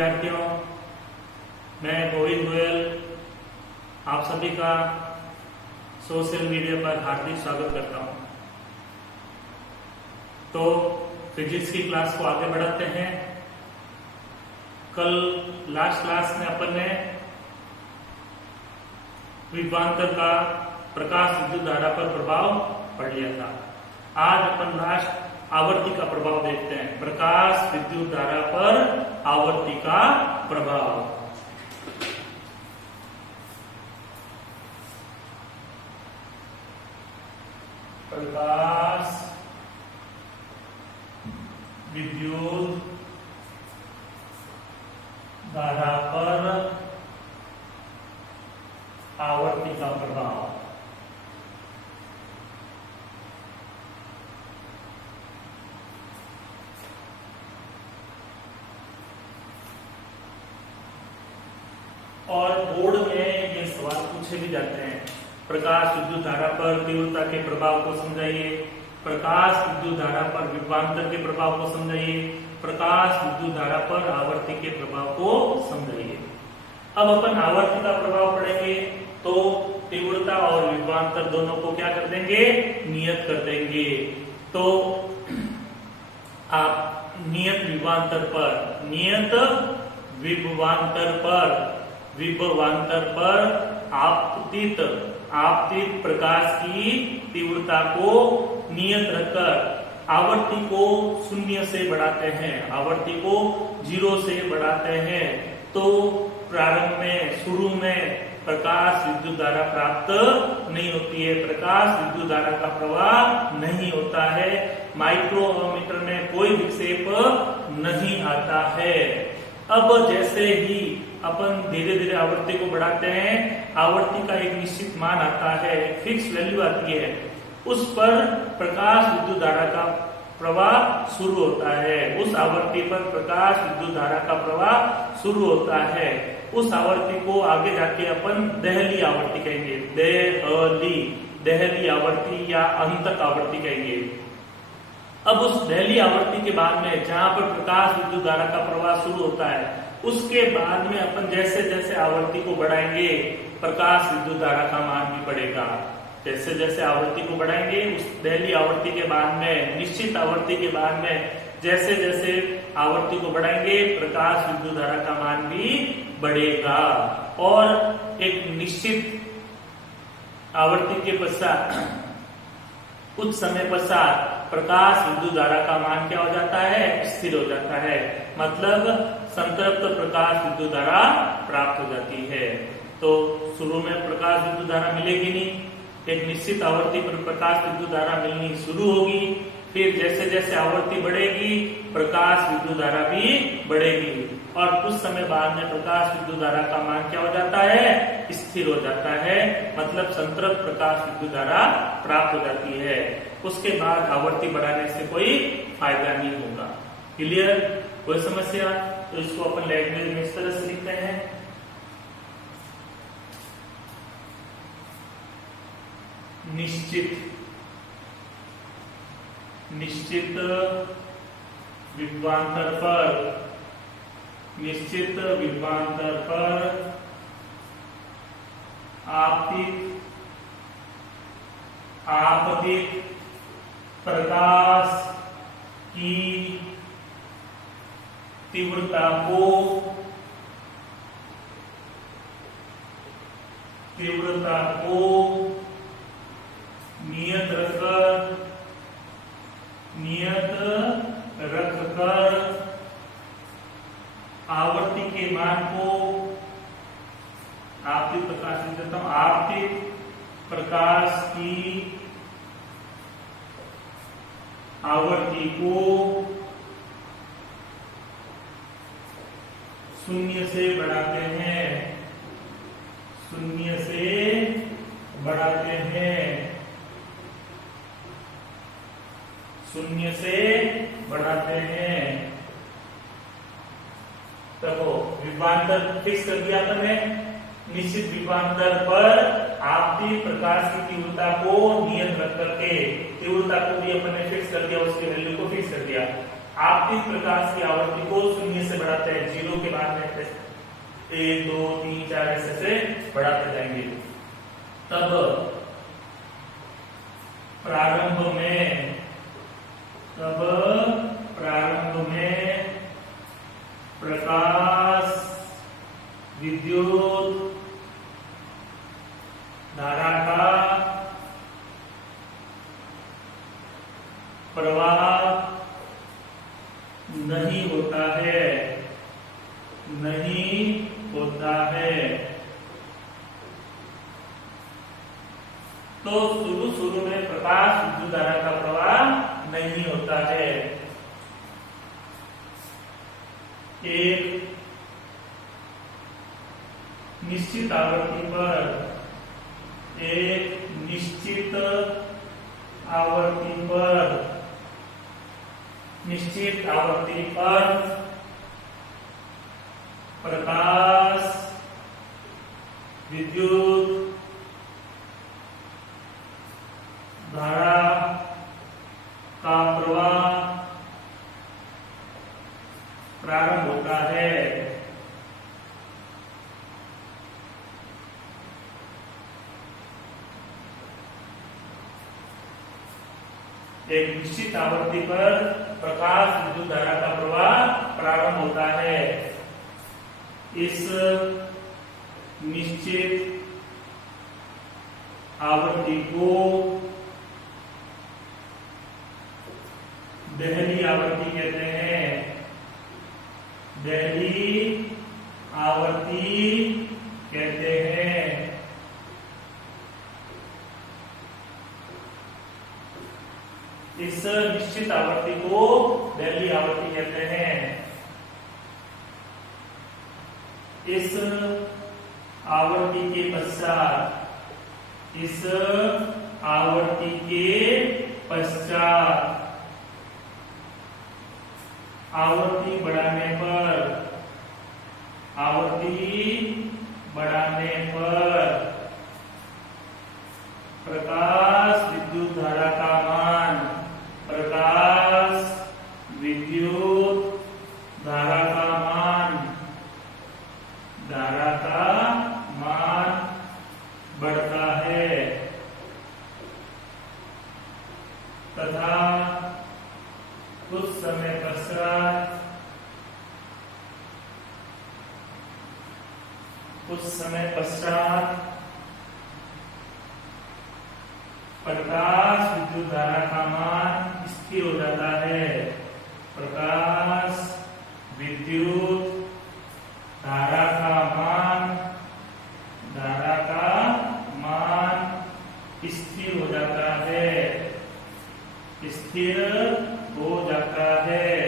विद्यार्थियों, मैं गोविंद गोयल आप सभी का सोशल मीडिया पर हार्दिक स्वागत करता हूं। तो फिजिक्स की क्लास को आगे बढ़ाते हैं। कल लास्ट क्लास में अपन ने विभवांतर का प्रकाश विद्युत धारा पर प्रभाव पढ़ लिया था। आज अपन लास्ट आवर्ती का प्रभाव देखते हैं। प्रकाश विद्युत धारा पर आवर्ती का प्रभाव। प्रकाश विद्युत धारा पर आवर्ती का प्रभाव। और बोर्ड में ये सवाल पूछे भी जाते हैं। प्रकाश विद्युत धारा पर तीव्रता के प्रभाव को समझाइए, प्रकाश विद्युत धारा पर विभवांतर के प्रभाव को समझाइए, प्रकाश विद्युत धारा पर आवर्ती के प्रभाव को समझाइए। अब अपन आवर्ती का प्रभाव पढ़ेंगे तो तीव्रता और विभवांतर दोनों को क्या कर देंगे, नियत कर देंगे। तो आप नियत विभवांतर पर आपतित प्रकाश की तीव्रता को नियत रखकर आवर्ती को 0 से बढ़ाते हैं, आवर्ती को 0 से बढ़ाते हैं। तो प्रारंभ में शुरू में प्रकाश विद्युत धारा प्राप्त नहीं होती है, प्रकाश विद्युत धारा का प्रवाह नहीं होता है, माइक्रोमीटर में कोई विक्षेप नहीं आता है। अब जैसे ही अपन धीरे धीरे आवर्ती को बढ़ाते हैं, आवर्ती का एक निश्चित मान आता है, फिक्स वैल्यू आती है, उस पर प्रकाश विद्युत धारा का प्रवाह शुरू होता है। उस आवर्ती पर प्रकाश विद्युत धारा का प्रवाह शुरू होता है। उस आवर्ती को आगे जाके अपन देहली आवर्ती कहेंगे, देहली आवर्ती या अंतक आवर्ती कहेंगे। अब उस देहली आवर्ती के बाद में जहां पर प्रकाश विद्युत धारा का प्रवाह शुरू होता है, उसके बाद में अपन जैसे जैसे आवर्ती को बढ़ाएंगे प्रकाश विद्युत धारा का मान भी बढ़ेगा। जैसे जैसे आवर्ती को बढ़ाएंगे उस देहली आवर्ती के बाद में, निश्चित आवर्ती के बाद में जैसे जैसे आवर्ती को बढ़ाएंगे प्रकाश विद्युत धारा का मान भी बढ़ेगा। और एक निश्चित आवर्ती के पश्चात कुछ समय पश्चात प्रकाश विद्युत धारा का मान क्या हो जाता है, स्थिर हो जाता है। मतलब संतृप्त प्रकाश विद्युत धारा प्राप्त हो जाती है। तो शुरू में प्रकाश विद्युत धारा मिलेगी नहीं, एक निश्चित आवर्ती पर प्रकाश विद्युत धारा मिलनी शुरू होगी। फिर जैसे जैसे आवर्ती बढ़ेगी प्रकाश विद्युत धारा भी बढ़ेगी और कुछ समय बाद में प्रकाश विद्युत धारा का मान क्या हो जाता है, स्थिर हो जाता है। मतलब संतृप्त प्रकाश विद्युत धारा प्राप्त हो जाती है। उसके बाद आवर्ती बढ़ाने से कोई फायदा नहीं होगा। क्लियर? कोई समस्या? तो इसको अपन लैंग्वेज में इस तरह से लिखते हैं, निश्चित विभवांतर पर आपतित प्रकाश की तीव्रता को नियत रखकर आवर्ती के मान को आपतित प्रकाश की आवर्ती को 0 से बढ़ाते हैं, 0 से बढ़ाते हैं, 0 से बढ़ाते हैं। देखो विभवांतर फिक्स कर दिया आपने, निश्चित विभवांतर पर आपतित प्रकाश की तीव्रता को नियत रख करके तीव्रता को भी अपन ने फिक्स कर दिया, उसके वैल्यू को फिक्स कर दिया। आपतित प्रकाश की आवृत्ति को शून्य से बढ़ाते हैं, 0 के बाद में 1 2 3 4 ऐसे से बढ़ाते जाएंगे। तब प्रारंभ में प्रकाश विद्युत धारा का प्रवाह नहीं होता है। तो शुरू में प्रकाश विद्युत धारा का प्रवाह नहीं होता है। एक निश्चित आवृत्ति पर प्रकाश विद्युत धारा का प्रवाह प्रारंभ होता है। एक निश्चित आवृत्ति पर प्रकाश विद्युत धारा का प्रवाह प्रारंभ होता है। इस निश्चित आवृत्ति को देहली आवृत्ति कहते हैं। देहली आवृत्ति कहते हैं। इस निश्चित आवृत्ति को देहली आवृत्ति कहते हैं। इस आवृत्ति के पश्चात आवृत्ति बढ़ाने पर प्रकाश विद्युत धारा का मान बढ़ता है तथा कुछ समय पश्चात प्रकाश विद्युत धारा का मान स्थिर हो जाता है। प्रकाश विद्युत धारा का मान स्थिर हो जाता है।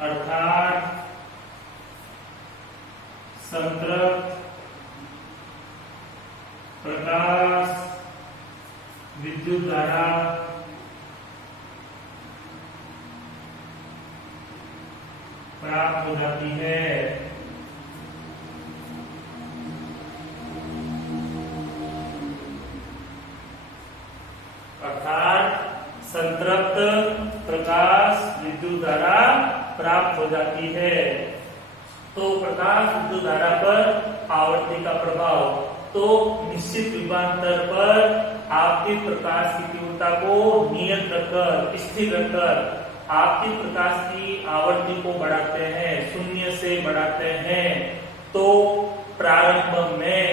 अर्थात संतृप्त प्रकाश विद्युत धारा प्राप्त हो जाती है। अर्थात संतृप्त प्रकाश विद्युत धारा प्राप्त हो जाती है। तो प्रकाश विद्युत धारा पर आवर्ती का प्रभाव, तो निश्चित विभवांतर पर आपतित प्रकाश की तीव्रता को नियत रखकर, स्थिर रखकर आपतित प्रकाश की आवर्ती को बढ़ाते हैं, शून्य से बढ़ाते हैं। तो प्रारंभ में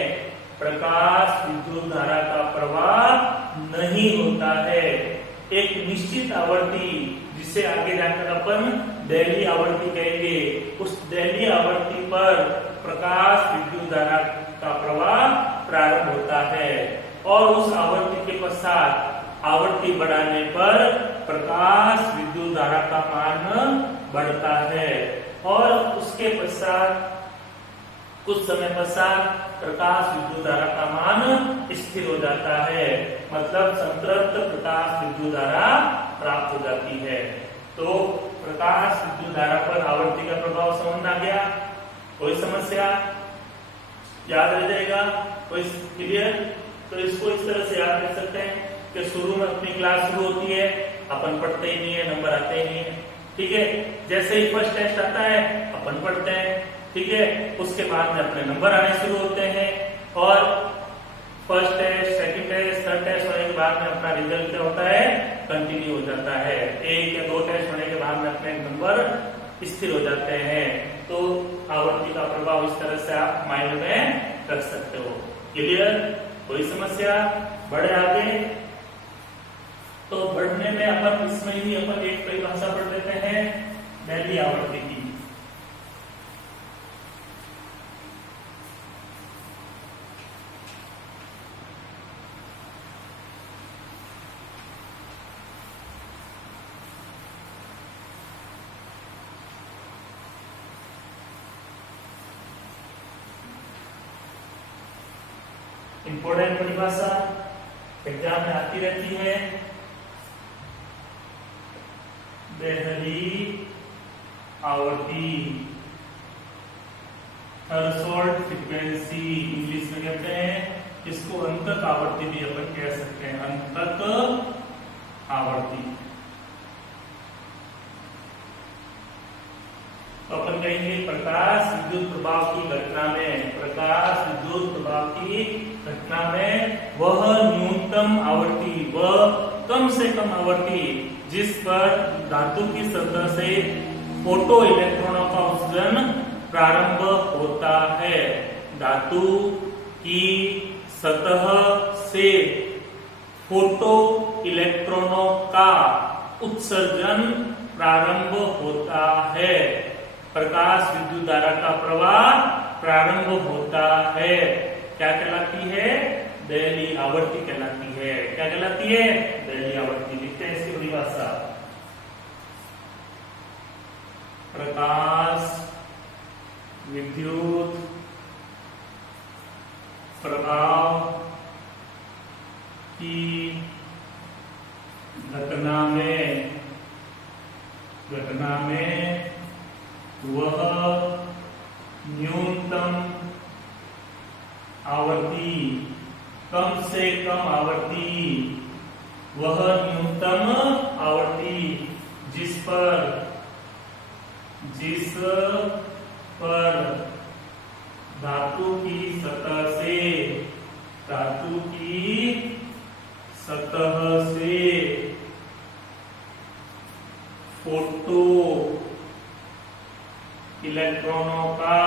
प्रकाश विद्युत धारा का प्रवाह नहीं होता है। एक निश्चित आवृत्ति, जिसे आगे जाकर अपन देहली आवृत्ति कहेंगे, उस देहली आवृत्ति पर प्रकाश विद्युत धारा का प्रवाह प्रारंभ होता है और उस आवृत्ति के पश्चात आवृत्ति बढ़ाने पर प्रकाश विद्युत धारा का मान बढ़ता है और उसके पश्चात कुछ समय पश्चात प्रकाश विद्युत धारा का मान स्थिर हो जाता है, मतलब संतृप्त प्रकाश विद्युत धारा प्राप्त हो जाती है। तो प्रकाश विद्युत धारा पर आवर्ती का प्रभाव समझ आ गया? कोई समस्या याद रह जाएगा? कोई क्लियर? तो इसको इस तरह से याद रख सकते हैं कि शुरू में अपनी क्लास शुरू होती है, अपन पढ़ते ही नहीं है, नंबर आते ही नहीं है। ठीक है, जैसे ही फर्स्ट टेस्ट आता है अपन पढ़ते हैं, ठीक है, उसके बाद में अपने नंबर आने शुरू होते हैं और first test, second test, third test होने के बाद में अपना रिजल्ट क्या होता है, कंटिन्यू हो जाता है। एक या दो टेस्ट होने के बाद में अपने नंबर स्थिर हो जाते हैं। तो आवर्ती का प्रभाव इस तरह से आप माइंड में रख सकते हो। क्लियर? कोई समस्या? बढ़े आगे। तो बढ़ने में अपन इसमें ही अपन एक परिभाषा पढ़ लेते हैं डेली आवर्ती की। इंपॉर्टेंट परिभाषा एग्जाम में आती रहती है। डेली आवर्ती, थ्रेशोल्ड फ्रीक्वेंसी इंग्लिश में कहते हैं। इसको अंतत आवर्ती भी अपन कह सकते हैं, अंतत आवर्ती। तो अपन कहेंगे प्रकाश विद्युत प्रभाव की घटना में, प्रकाश विद्युत प्रभाव की घटना में वह न्यूनतम आवर्ती, वह कम से कम आवर्ती जिस पर धातु की सतह से फोटो इलेक्ट्रॉनों का उत्सर्जन प्रारंभ होता है। धातु की सतह से फोटो इलेक्ट्रॉनों का उत्सर्जन प्रारंभ होता है। प्रकाश विद्युत धारा का प्रवाह प्रारंभ होता है। क्या कहलाती है? डेली आवर्ती कहलाती है। क्या कहलाती है? डेली आवर्ती। लिखते हैं इसकी परिभाषा। प्रकाश विद्युत प्रभाव की घटना में वह न्यूनतम आवर्ती, कम से कम आवर्ती, वह न्यूनतम आवर्ती जिस पर धातु की सतह से फोटो इलेक्ट्रॉनों का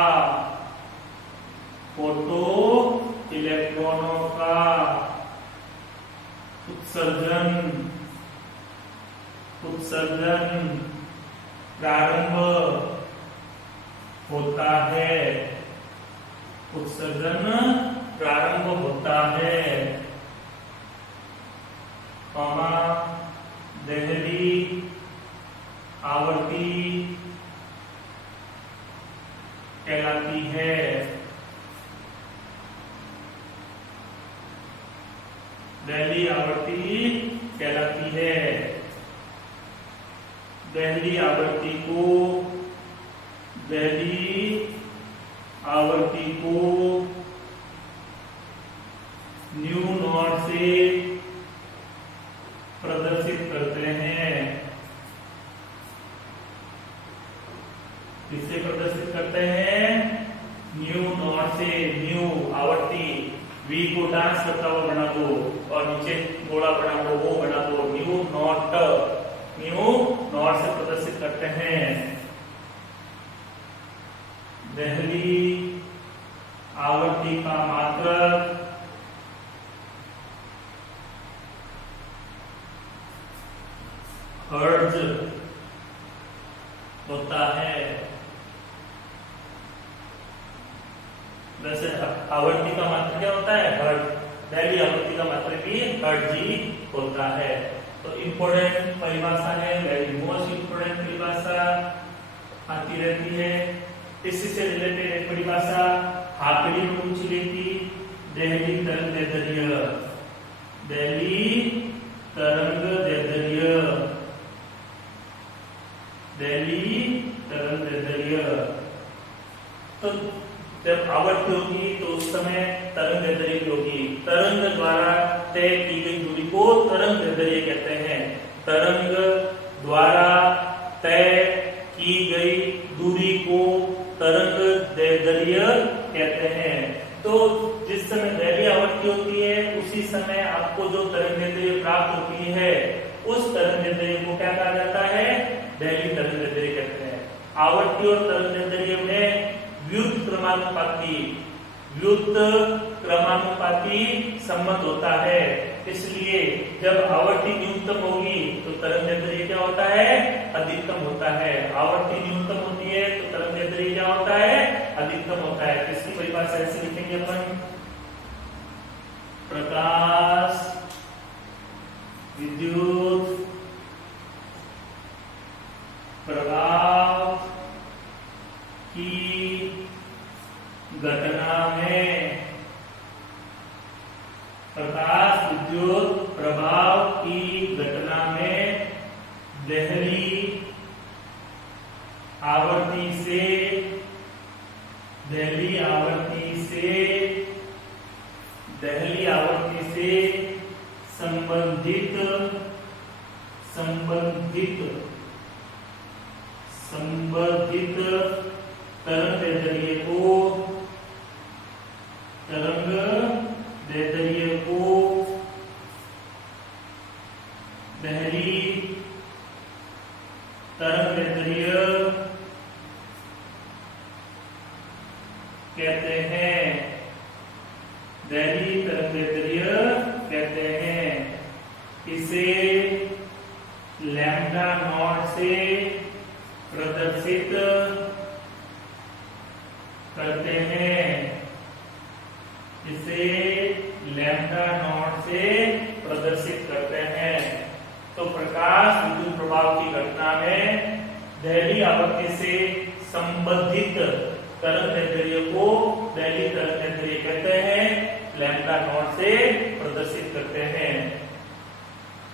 उत्सर्जन प्रारंभ होता है। उत्सर्जन प्रारंभ होता है, डेली आवर्ती कहलाती है। डेली आवर्ती कहलाती है। डेली आवर्ती को न्यू नॉट से प्रदर्शित करते हैं। किससे प्रदर्शित करते हैं? न्यू नॉट से। न्यू आवर्ती, वी को डांस करता हुआ बना दो और नीचे गोला बना दो, वो बना दो। न्यू नॉट से प्रदर्शित करते हैं। डेली आवर्ती का मात्रक हर्ट्ज होता है। वैसे आवर्ती का मात्रक क्या होता है? हर्ट्ज। डेली आवर्ती का मात्रक भी हर्ट्ज ही होता है। तो इम्पोर्टेंट परिभाषा है, वेरी मोस्ट इम्पोर्टेंट परिभाषा आती रहती है। इसी से रिलेटेड एक परिभाषा हाफिली में पूछी गई थी, डेली तरंग दैर्ध्य। डेली तरंग दैर्ध्य, डेली तरंग दैर्ध्य। तो जब आवर्ती होगी तो उस समय तरंग दैर्ध्य होगी। तरंग द्वारा तय की गई दूरी को तरंग दैर्ध्य कहते हैं। तरंग द्वारा तय की गई दूरी को तरंग दैर्ध्य कहते हैं। तो जिस समय दैर्घ्य आवृत्ति होती है उसी समय आपको जो तरंग दैर्ध्य प्राप्त होती है उस तरंग दैर्ध्य को क्या कहा जाता है? दैर्घ्य तरंग दैर्ध्य कहते हैं। आवृत्ति और तरंग दैर्ध्य में व्युत्क्रमानुपाती संबंध होता है। इसलिए जब आवृत्ति न्यूनतम होगी तो तरंग दैर्ध्य क्या होता है? अधिकतम होता है। आवृत्ति न्यूनतम होती है तो तरंग दैर्ध्य क्या होता है? अधिकतम होता है। इसकी परिभाषा ऐसे लिखेंगे अपन, प्रकाश विद्युत प्रभाव की घटना में, प्रकाश विद्युत प्रभाव की घटना में दहली आवृत्ति से संबंधित तरंग दैर्ध्य को दहली तरंग दैर्ध्य कहते हैं। दहली तरंग दैर्ध्य कहते हैं। इसे लैम्डा नॉट से प्रदर्शित करते हैं। इसे लैम्डा नॉट से प्रदर्शित करते हैं। तो प्रकाश विद्युत प्रभाव की घटना में दहली आवृत्ति से संबंधित तरंग दैर्ध्य को दहली तरंग दैर्ध्य कहते हैं, लैम्डा नॉट से प्रदर्शित करते हैं।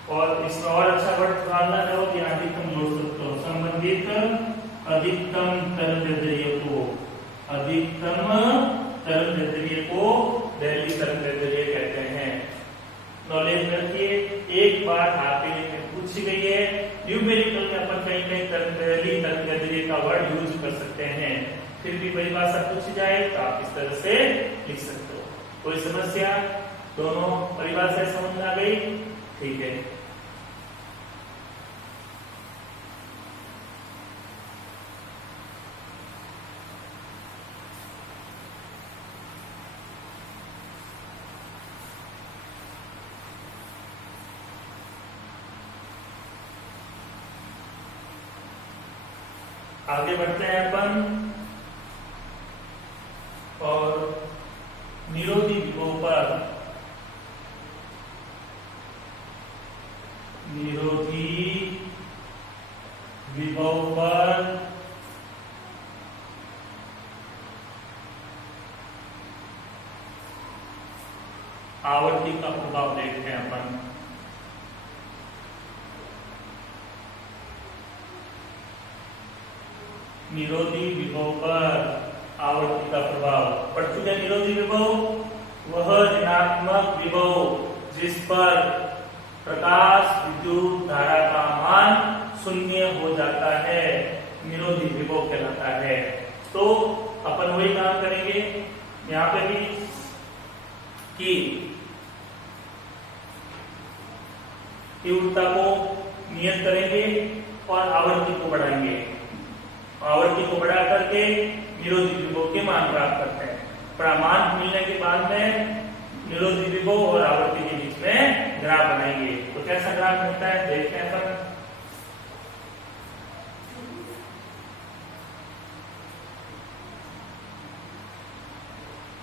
और इसमें और अच्छा वर्ड डालना चाहो तो यहाँ अधिकतम जोड़ सकते हो। संबंधित अधिकतम तरंग दैर्ध्य को, अधिकतम तरंग दैर्ध्य को दहली तरंग दैर्ध्य कहते हैं। नॉलेज रखिए, एक बार आपके लिए पूछी गई है, न्यूमेरिकल में अपन कहीं कहीं दहली तरंग दैर्ध्य का वर्ड यूज कर सकते हैं। फिर भी परिभाषा पूछी जाए तो आप इस तरह से लिख सकते हो। कोई समस्या? दोनों परिभाषा समझ में आ गई? ठीक है। आगे बढ़ते हैं अपन और निरोधी विभव पर, निरोधी विभव पर आवर्ती का प्रभाव देखते हैं अपन। निरोधी विभव पर आवर्ती का प्रभाव पढ़ चुके हैं। निरोधी विभव वह ऋणात्मक विभव जिस पर प्रकाश विद्युत धारा का मान शून्य हो जाता है, निरोधी विभव कहलाता है। तो अपन वही काम करेंगे यहाँ पे भी कि तीव्रता को नियत करेंगे और आवृत्ति को बढ़ाएंगे। आवृत्ति को बढ़ा करके निरोधी विभव के मान प्राप्त करते हैं। प्रमाण मिलने के बाद में निरोधी विभव और आवृत्ति के बीच में ग्राफ बनाएंगे। तो कैसा ग्राफ बनता है देखते हैं अपन।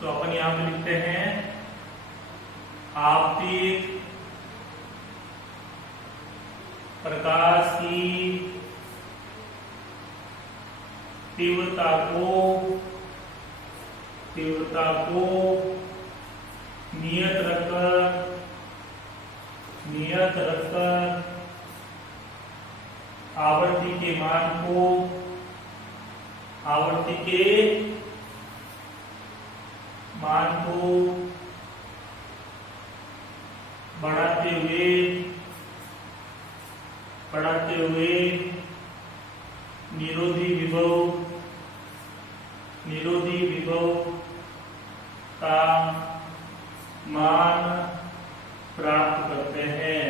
तो अपन यहां पे लिखते हैं आपतित प्रकाश की तीव्रता को नियत रखकर आवृत्ति के मान को बढ़ाते हुए मान प्राप्त करते हैं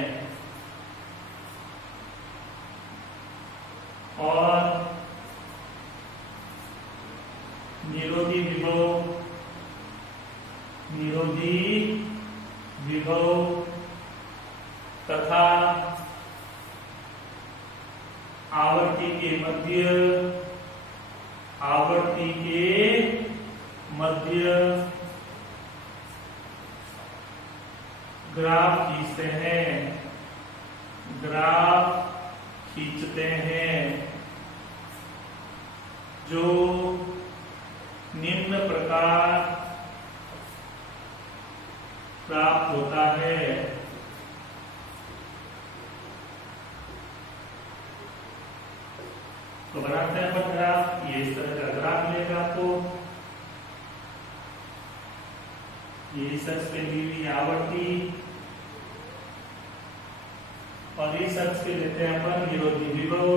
और निरोधी विभव तथा आवर्ती के मध्य ग्राफ खींचते हैं जो निम्न प्रकार प्राप्त होता है। तो बनाते हैं अपन ग्राफ। ये इस तरह का ग्राफ मिलेगा आपको। ये इस अक्ष पे ली हुई आवर्ती और इस अक्ष पे लेते हैं अपन निरोधी विभव।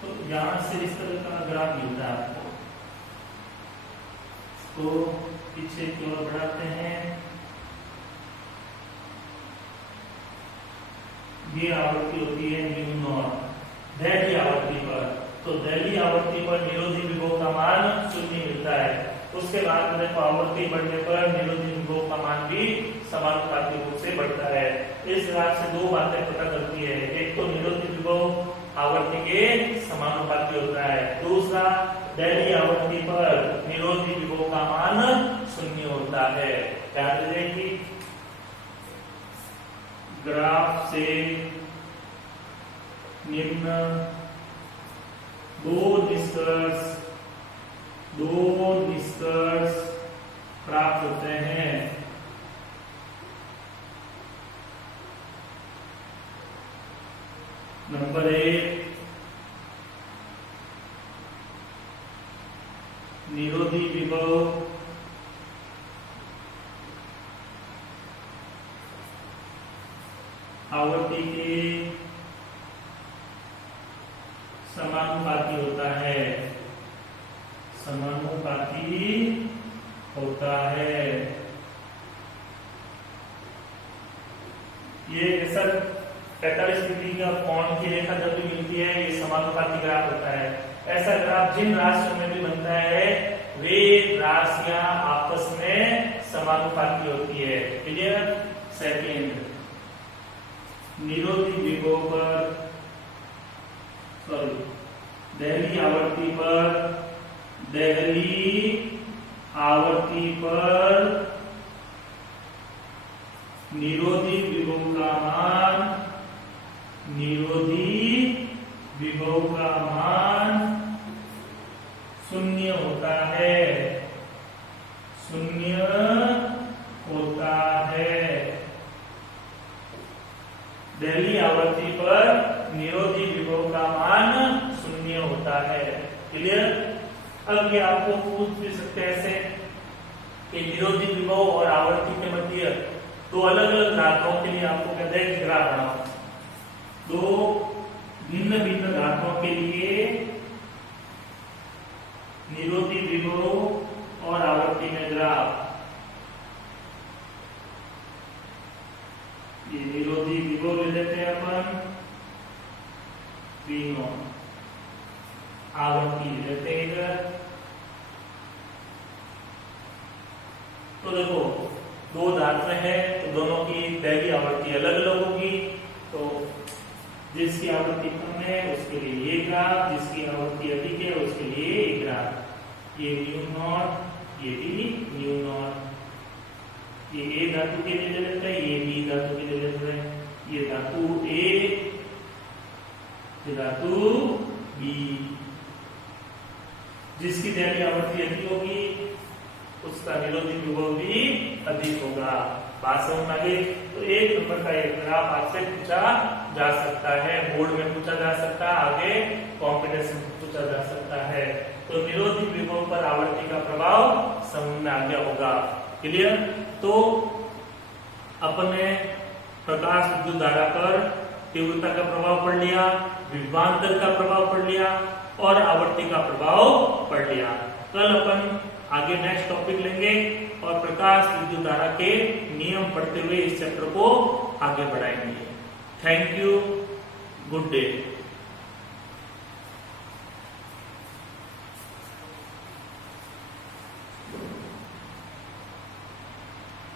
तो यहां से इस तरह का ग्राफ मिलता है आपको। तो पीछे की ओर बढ़ाते हैं। ये आवृत्ति होती है न्यू नॉट दैली आवृत्ति पर। तो दैली आवृत्ति पर निरोधी विभव का मान 0 मिलता है। उसके बाद देखो आवृत्ति बढ़ने पर निरोधी विभव का मान भी समानुपाती रूप से बढ़ता है। इस ग्राफ से दो बातें पता चलती है। एक तो निरोधी विभव आवृत्ति के समानुपाती होता है, दूसरा दैली आवृत्ति पर निरोधी विभव का मान 0 होता है। ध्यान रखें कि ग्राफ से निम्न दो निष्कर्ष प्राप्त होते हैं। नंबर 1, निरोधी विभव आवृत्ति के समानुपाती होता है। ये ऐसा 45 डिग्री का कोण की रेखा जब भी मिलती है ये समानुपाती ग्राफ होता है। ऐसा ग्राफ जिन राशियों में भी बनता है वे राशियां आपस में समानुपाती होती है। क्लियर? सेकेंड, निरोधी विभव पर दहली आवृत्ति पर निरोधी विभव का मान 0 होता है। दहली आवृत्ति पर निरोधी विभव का मान 0 होता है। क्लियर? अब ये आपको पूछ भी सकते हैं ऐसे कि निरोधी विभव और आवृत्ति के मध्य दो अलग अलग धातुओं के लिए आपको कहते हैं ग्राफ बनाओ। दो भिन्न भिन्न धातुओं के लिए निरोधी विभव और आवृत्ति में ग्राफ। ये निरोधी विभव ले लेते हैं अपन V0, आवृत्ति ले लेते हैं इधर। तो देखो दो धातु हैं तो दोनों की दहली आवृत्ति अलग अलग होगी। तो जिसकी आवृत्ति कम है उसके लिए ये ग्राफ, जिसकी आवृत्ति अधिक है उसके लिए ये ग्राफ। ये न्यू नॉट, ये भी न्यू नॉट। ये A धातु के लिए ले लेते हैं, ये B धातु के लिए ले लेते हैं। ये धातु A, ये धातु B। जिसकी दहली आवृत्ति अधिक होगी उसका निरोधी विभव भी अधिक होगा। बात समझ में आ गई? तो 1 नंबर का एक ग्राफ आपसे पूछा जा सकता है, बोर्ड में पूछा जा सकता है, आगे कॉम्पिटिशन में पूछा जा सकता है। तो निरोधी विभव पर आवृत्ति का प्रभाव समझ में आ गया होगा। क्लियर? तो अपने प्रकाश विद्युत धारा पर तीव्रता का प्रभाव पढ़ लिया, विभवांतर का प्रभाव पढ़ लिया और आवर्ती का प्रभाव पढ़ लिया। कल अपन आगे नेक्स्ट टॉपिक लेंगे और प्रकाश विद्युत धारा के नियम पढ़ते हुए इस चैप्टर को आगे बढ़ाएंगे। Thank you, good day.